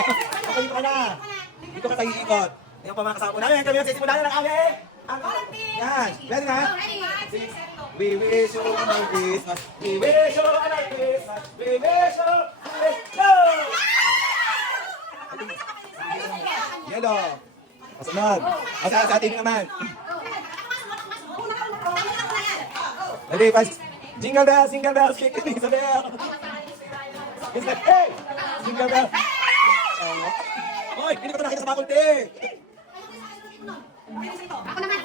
Dito ka na. Dito ka tayo ikot. Yung pa mga kasama namin. Kami ang sisimulan ng aming. Yan. Ready na? We wish you a Merry Christmas. We wish you a Merry Christmas. We wish you a Merry Christmas. Yellow. Kasunod. Sa atin naman. Ready, fast. Jingle bells, kick the bell. Hey! Jingle bells. Hoy, hindi ko ito nakita sa faculty. Ako naman.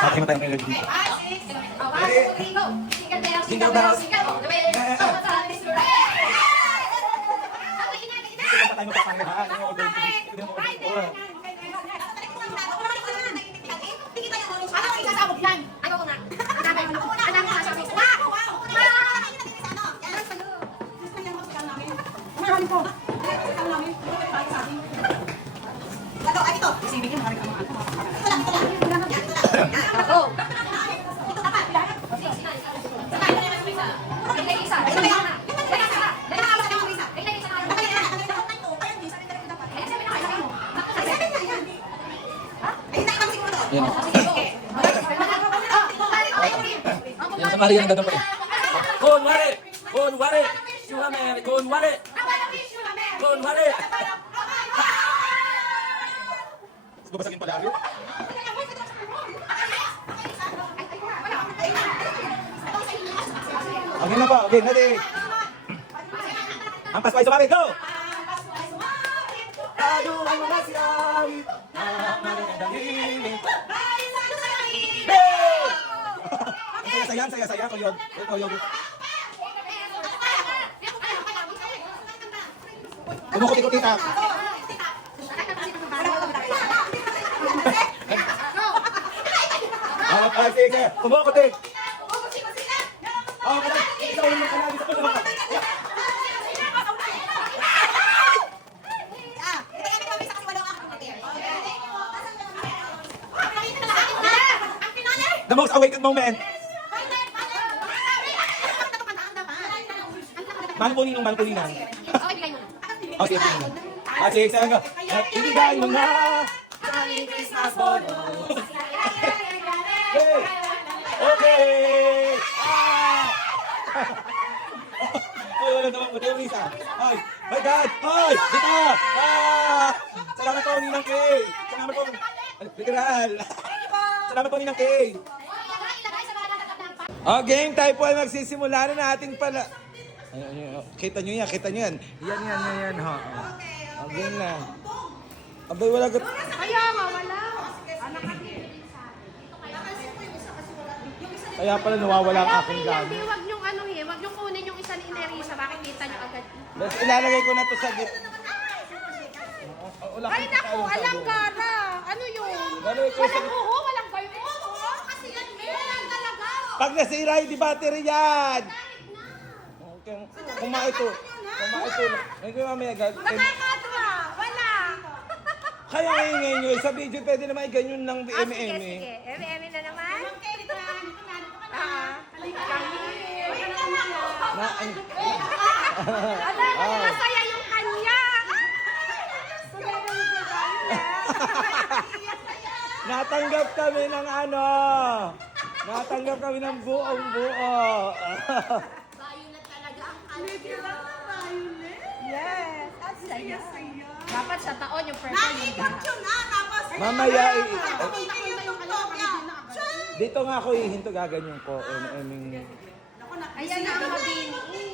Sabi mo tayo may lagi. Jingle bells. Tayo magpapangahan. Yan sa Maria ng dadong pa rin. Kunwari! Kunwari! Kunwari! Kunwari! Kunwari! Babasagin pala ako. Okay na pa. Okay, ready. Ang pasway sumabit. Go! Tayo ang mga siyawit. Ang maragdaling. Saya-saya ko yun. Kumukot-ikot-kita. Sige. Kumukot-ik. Oh, kada. Ikaw yung magkalagi sa puso. The most awaited moment. Mahal po ninong. Okay, bigay mo. Okay, sige. Sige, sige. Ibigay mo na. Merry Christmas bonus. Okay. Okay. Wala naman po. Tayo, Lisa. Ay, my God. Ay, dito. Salamat po, Ninang Kay. Salamat po. Literal. Salamat po, Ninang Kay. Okay, tayo po ay magsisimula na natin pala. Kita nyo yan. Yan, ha. Okay na. Abay, wala ka. Kaya nga, wala. Kaya pala nawawala ang aking gamit. Hindi, wag niyong wag niyong kunin yung isa ni Nerissa, makikita niyo agad. Mas ilalagay ko na to sa git. Ay, naku, alang gara. Ano yun? Walang buho, walang kayo. Kasi yan, walang talaga. Pag nasira, hindi battery yan. Okay. Kumaito. Ay, ko mamaya gag. Makakatwa, wala. Kaya ngayon nyo, sa video pwede naman ganyan ng Sige. MM. MM na naman. Masaya yung kanya. Natanggap kami ng Natanggap kami ng buong-buo. Violet talaga ang Yes, at saya. Dapat sa taon yung purple yung lahat. Mamaya, dito nga ako ihinto gaganyan ko. Ayan na ang mabini.